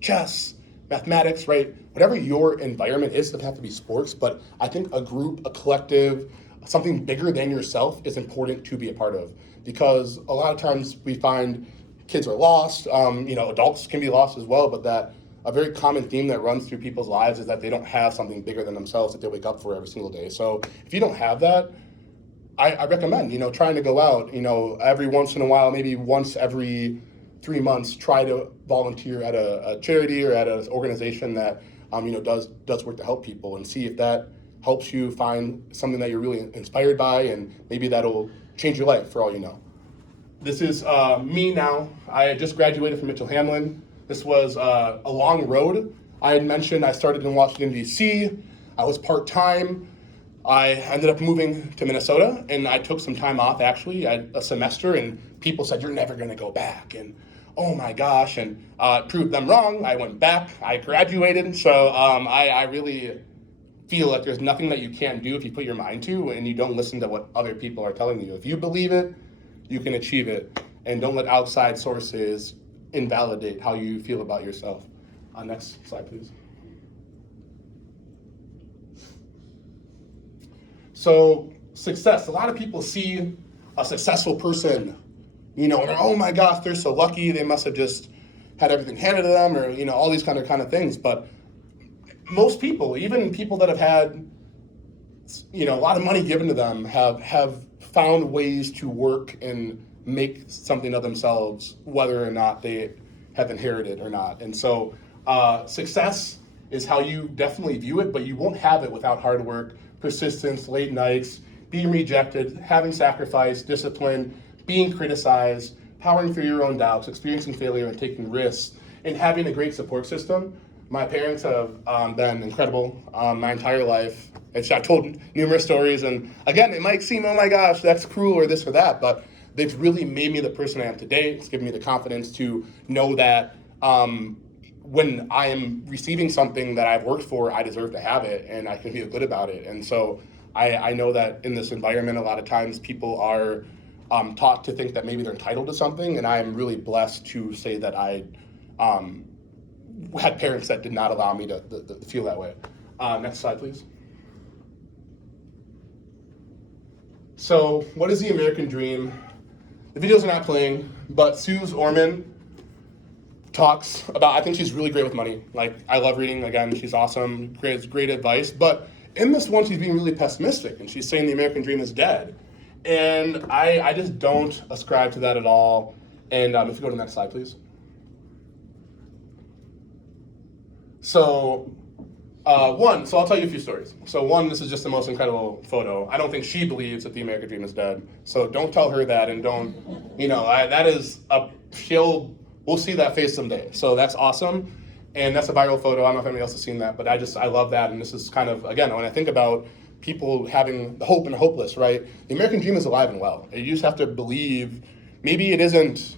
chess, mathematics, right? Whatever your environment is, doesn't have to be sports, but I think a group, a collective, something bigger than yourself is important to be a part of, because a lot of times we find kids are lost, adults can be lost as well, but that a very common theme that runs through people's lives is that they don't have something bigger than themselves that they wake up for every single day. So if you don't have that, I recommend, trying to go out, every once in a while, maybe once every 3 months, try to volunteer at a charity or at an organization that, does work to help people, and see if that helps you find something that you're really inspired by, and maybe that'll change your life for all you know. This is me now. I just graduated from Mitchell Hamlin. This was a long road. I had mentioned I started in Washington, D.C. I was part-time. I ended up moving to Minnesota, and I took some time off, actually, a semester, and people said, you're never going to go back, and oh my gosh, and proved them wrong. I went back, I graduated, so I really feel like there's nothing that you can't do if you put your mind to, and you don't listen to what other people are telling you. If you believe it, you can achieve it, and don't let outside sources invalidate how you feel about yourself. Next slide, please. So success, a lot of people see a successful person, and they're, oh my gosh, they're so lucky, they must have just had everything handed to them, or, all these kind of things. But most people, even people that have had, a lot of money given to them, have found ways to work and make something of themselves, whether or not they have inherited or not. And so success is how you definitely view it, but you won't have it without hard work, persistence, late nights, being rejected, having sacrifice, discipline, being criticized, powering through your own doubts, experiencing failure and taking risks, and having a great support system. My parents have been incredible my entire life. I've told numerous stories, and again, it might seem, oh my gosh, that's cruel or this or that, but they've really made me the person I am today. It's given me the confidence to know that when I am receiving something that I've worked for, I deserve to have it, and I can feel good about it. And so I know that in this environment, a lot of times people are taught to think that maybe they're entitled to something, and I am really blessed to say that I had parents that did not allow me to feel that way. Next slide, please. So what is the American dream? The videos are not playing, but Suze Orman talks about, I think she's really great with money. Like, I love reading, again, she's awesome, great advice, but in this one, she's being really pessimistic, and she's saying the American dream is dead. And I just don't ascribe to that at all. And if you go to the next slide, please. So so I'll tell you a few stories. So one, this is just the most incredible photo. I don't think she believes that the American dream is dead. So don't tell her that, and don't, we'll see that face someday. So that's awesome. And that's a viral photo. I don't know if anybody else has seen that, but I love that. And this is kind of, again, when I think about people having the hope and the hopeless, right? The American dream is alive and well. You just have to believe, maybe it isn't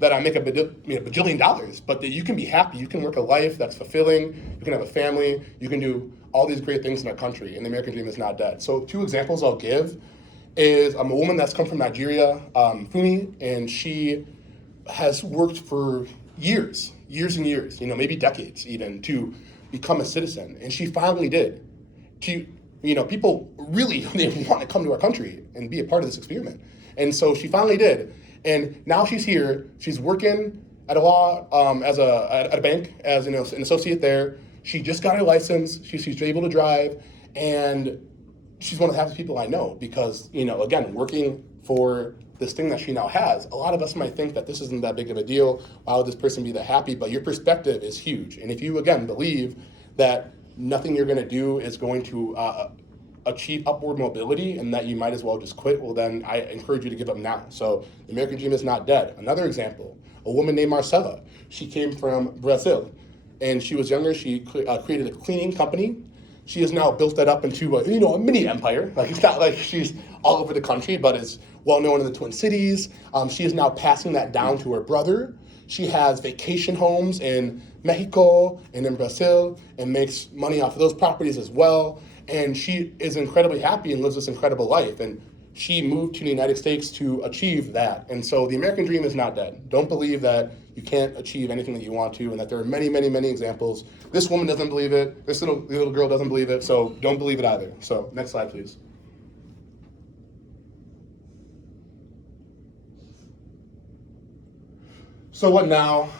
that I make a bajillion dollars, but that you can be happy, you can work a life that's fulfilling, you can have a family, you can do all these great things in our country, and the American dream is not dead. So 2 examples I'll give is I'm a woman that's come from Nigeria, Fumi, and she has worked for years and years, maybe decades even, to become a citizen, and she finally did. people really, they want to come to our country and be a part of this experiment. And so she finally did. And now she's here. She's working at a law, at a bank as an associate there. She just got her license. She's able to drive. And she's one of the happiest people I know because, again, working for this thing that she now has, a lot of us might think that this isn't that big of a deal. Why would this person be that happy? But your perspective is huge. And if you, again, believe that nothing you're going to do is going to achieve upward mobility and that you might as well just quit, well, then I encourage you to give up now. So the American dream is not dead. Another example, a woman named Marcela. She came from Brazil. And she was younger. She created a cleaning company. She has now built that up into a mini empire. Like, it's not like she's all over the country, but it's well known in the Twin Cities. She is now passing that down to her brother. She has vacation homes in Mexico and in Brazil and makes money off of those properties as well. And she is incredibly happy and lives this incredible life. And she moved to the United States to achieve that. And so the American dream is not dead. Don't believe that you can't achieve anything that you want to, and that there are many, many, many examples. This woman doesn't believe it. This little girl doesn't believe it, so don't believe it either. So next slide, please. So what now?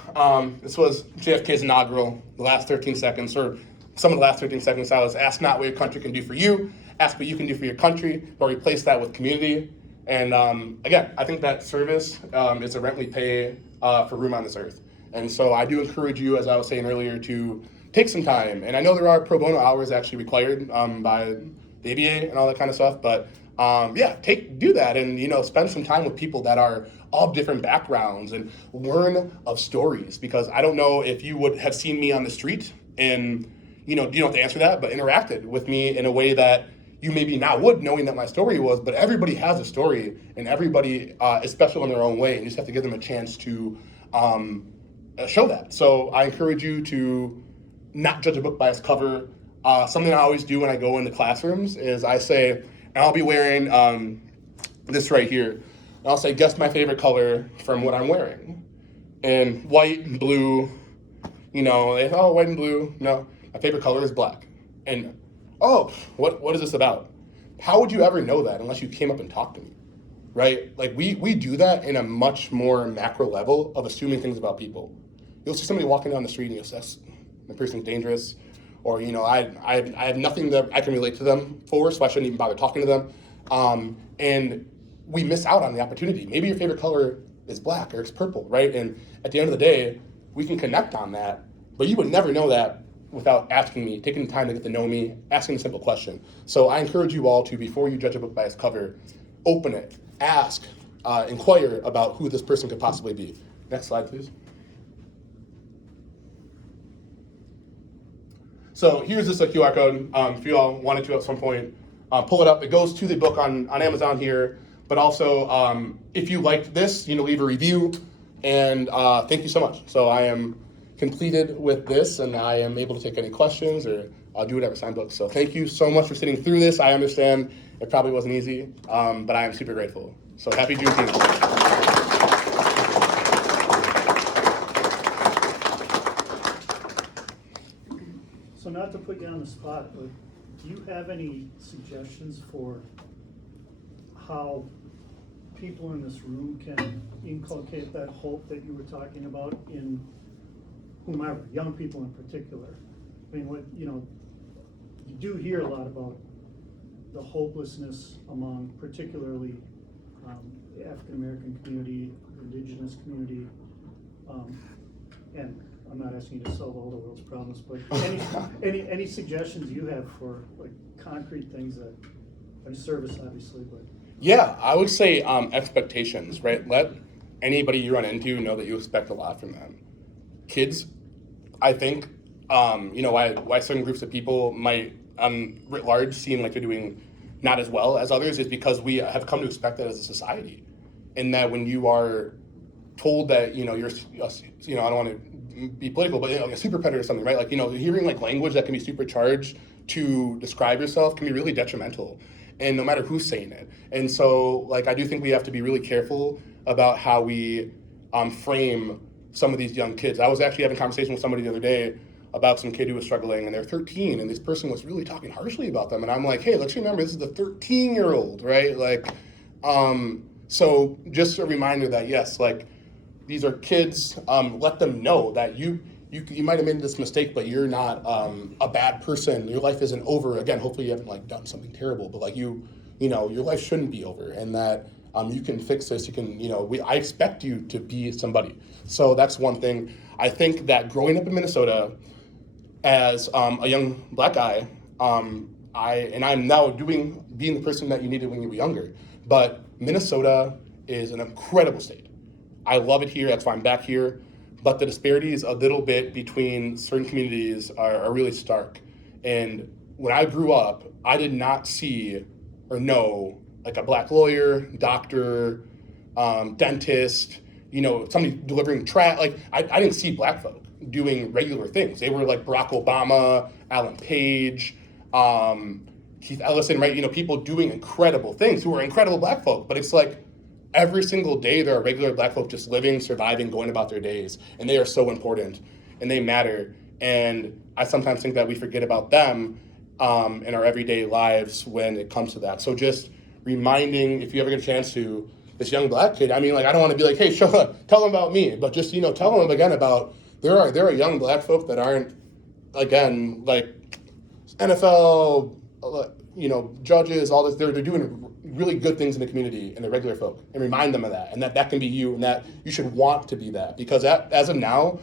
This was JFK's inaugural, the last 13 seconds, or some of the last 13 seconds. I was ask not what your country can do for you, ask what you can do for your country, but replace that with community. And again, I think that service is a rent we pay for room on this earth. And so I do encourage you, as I was saying earlier, to take some time. And I know there are pro bono hours actually required by the ABA and all that kind of stuff, but do that and spend some time with people that are all different backgrounds and learn of stories, because I don't know if you would have seen me on the street and you don't have to answer that, but interacted with me in a way that you maybe now would, knowing that my story was, but everybody has a story and everybody is special in their own way, and you just have to give them a chance to show that. So I encourage you to not judge a book by its cover. Something I always do when I go into classrooms is I say, and I'll be wearing this right here, and I'll say, guess my favorite color from what I'm wearing. And white and blue, white and blue, no, my favorite color is black. And what is this about? How would you ever know that unless you came up and talked to me, right? Like we do that in a much more macro level of assuming things about people. You'll see somebody walking down the street and you'll say, the person's dangerous, or I have nothing that I can relate to them for, so I shouldn't even bother talking to them. And we miss out on the opportunity. Maybe your favorite color is black or it's purple, right? And at the end of the day, we can connect on that, but you would never know that without asking me, taking the time to get to know me, asking a simple question. So I encourage you all to, before you judge a book by its cover, open it, ask, inquire about who this person could possibly be. Next slide, please. So here's just a QR code. If you all wanted to at some point, pull it up. It goes to the book on Amazon here, but also if you liked this, leave a review, and thank you so much. So I am completed with this, and I am able to take any questions, or I'll do whatever, sign books. So thank you so much for sitting through this. I understand it probably wasn't easy, but I am super grateful. So happy Juneteenth. So not to put you on the spot, but do you have any suggestions for how people in this room can inculcate that hope that you were talking about in whomever, young people in particular? I mean, you do hear a lot about the hopelessness among particularly African-American community, indigenous community, and I'm not asking you to solve all the world's problems, but any suggestions you have for like concrete things that are service, obviously, but Yeah, I would say expectations, right? Let anybody you run into know that you expect a lot from them. Kids, I think, why certain groups of people might, writ large, seem like they're doing not as well as others is because we have come to expect that as a society. And that when you are told that, you're, I don't want to be political, but a super predator or something, right? Like, hearing like language that can be supercharged to describe yourself can be really detrimental. And no matter who's saying it. And so, I do think we have to be really careful about how we frame some of these young kids. I was actually having a conversation with somebody the other day about some kid who was struggling, and they're 13, and this person was really talking harshly about them, and I'm like, hey, let's remember this is the 13-year-old, right? Like, so just a reminder that yes, like, these are kids. Let them know that you might have made this mistake, but you're not a bad person. Your life isn't over. Again, hopefully you haven't like done something terrible, but like you know, your life shouldn't be over, and that you can fix this. You can, I expect you to be somebody. So that's one thing. I think that growing up in Minnesota as a young black guy, I'm now being the person that you needed when you were younger. But Minnesota is an incredible state. I love it here. That's why I'm back here. But the disparities a little bit between certain communities are really stark. And when I grew up, I did not see or know like a black lawyer, doctor, dentist, somebody delivering trash. Like I didn't see black folk doing regular things. They were like Barack Obama, Alan Page, Keith Ellison, right? People doing incredible things who are incredible black folk. But it's like every single day there are regular black folk just living, surviving, going about their days. And they are so important and they matter. And I sometimes think that we forget about them in our everyday lives when it comes to that. So just reminding, if you ever get a chance to, this young black kid, I don't want to be like, hey, tell them about me, but just, tell them again about, there are young black folk that aren't, again, like NFL, judges, all this, they're doing really good things in the community and the regular folk, and remind them of that, and that can be you, and that you should want to be that, because as of now,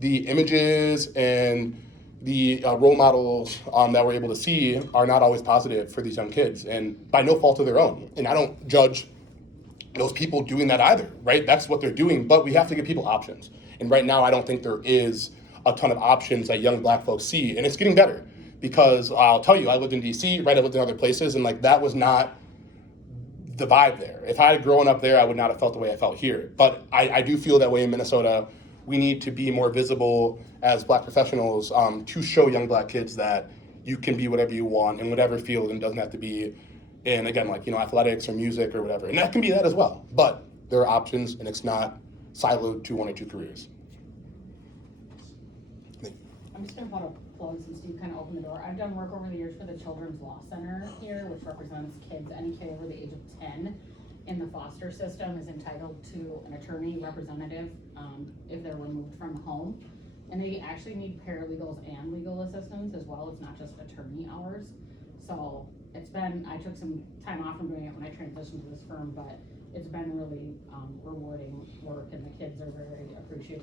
the images and the role models that we're able to see are not always positive for these young kids, and by no fault of their own. And I don't judge those people doing that either, right? That's what they're doing, but we have to give people options. And right now, I don't think there is a ton of options that young black folks see, and it's getting better. Because I'll tell you, I lived in DC, right? I lived in other places, and like that was not the vibe there. If I had grown up there, I would not have felt the way I felt here. But I do feel that way in Minnesota. We need to be more visible as black professionals to show young black kids that you can be whatever you want in whatever field, and doesn't have to be in, again, like, athletics or music or whatever. And that can be that as well. But there are options, and it's not siloed to one or two careers. I'm just going to put a plug since you kind of opened the door. I've done work over the years for the Children's Law Center here, which represents kids, any kid over the age of 10 in the foster system is entitled to an attorney representative if they're removed from the home. And they actually need paralegals and legal assistance as well. It's not just attorney hours. So I took some time off from doing it when I transitioned to this firm, but it's been really rewarding work, and the kids are very appreciative.